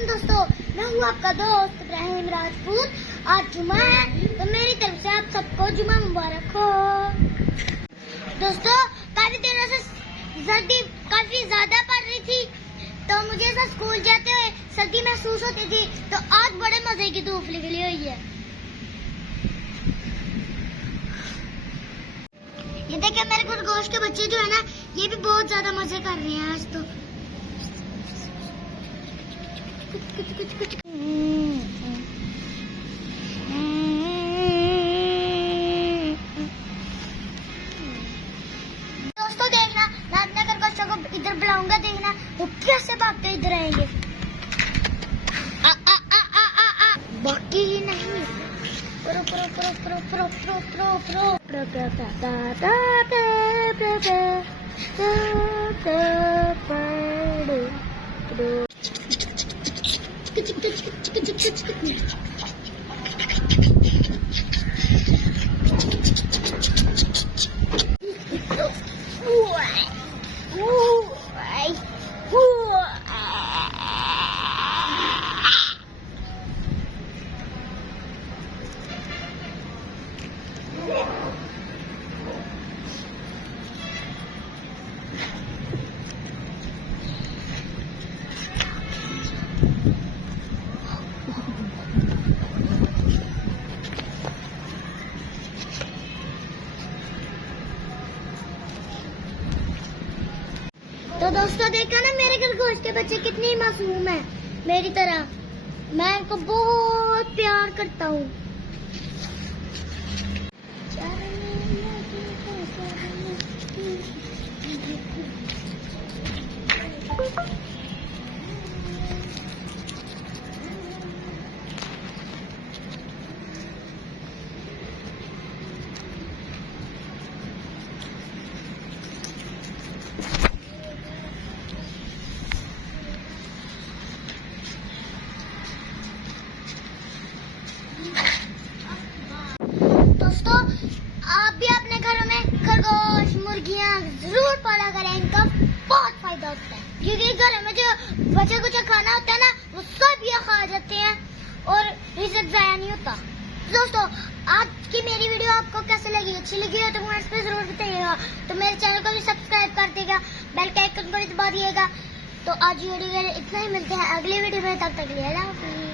वालेकुम दोस्तों, मैं हूँ आपका दोस्त इब्राहिम राजपूत। आज जुमा है तो मेरी तरफ से आप सबको जुमा मुबारक हो। दोस्तों, काफी दिनों से सर्दी काफी ज्यादा पड़ रही थी तो मुझे ऐसा स्कूल जाते हुए सर्दी महसूस होती थी, तो आज बड़े मजे की धूप निकली हुई है। ये देखिए मेरे खरगोश के बच्चे जो है ना, ये भी बहुत ज्यादा मजे कर रहे हैं आज तो। दोस्तों देखना, मैं अपने खरगोशों को इधर बुलाऊंगा, देखना वो कैसे भागते इधर आएंगे। आ आ आ आ आ आ बाकी ही नहीं। Pro pro pro pro pro pro pro pro pro pro दा दा दा तो दोस्तों देखा ना, मेरे खरगोश के बच्चे कितनी मासूम है मेरी तरह। मैं इनको बहुत प्यार करता हूँ। दोस्तों, आप भी अपने घरों में खरगोश मुर्गियां जरूर पाला करें, इनका बहुत फायदा होता है। क्योंकि घरों में जो बचा कुचा खाना होता है ना, वो सब ये खा जाते हैं और रिज़्क ज़ाया नहीं होता। दोस्तों, आज की मेरी वीडियो आपको कैसे लगी? अच्छी लगी हो तो कमेंट्स पे जरूर बताइएगा। तो मेरे चैनल को भी सब्सक्राइब कर देगा, बेल के आइकन को भी दबा दिएगा। तो आज वीडियो इतना ही, मिलते हैं अगली वीडियो में, तब तक के लिए अल्लाह हाफ़िज़।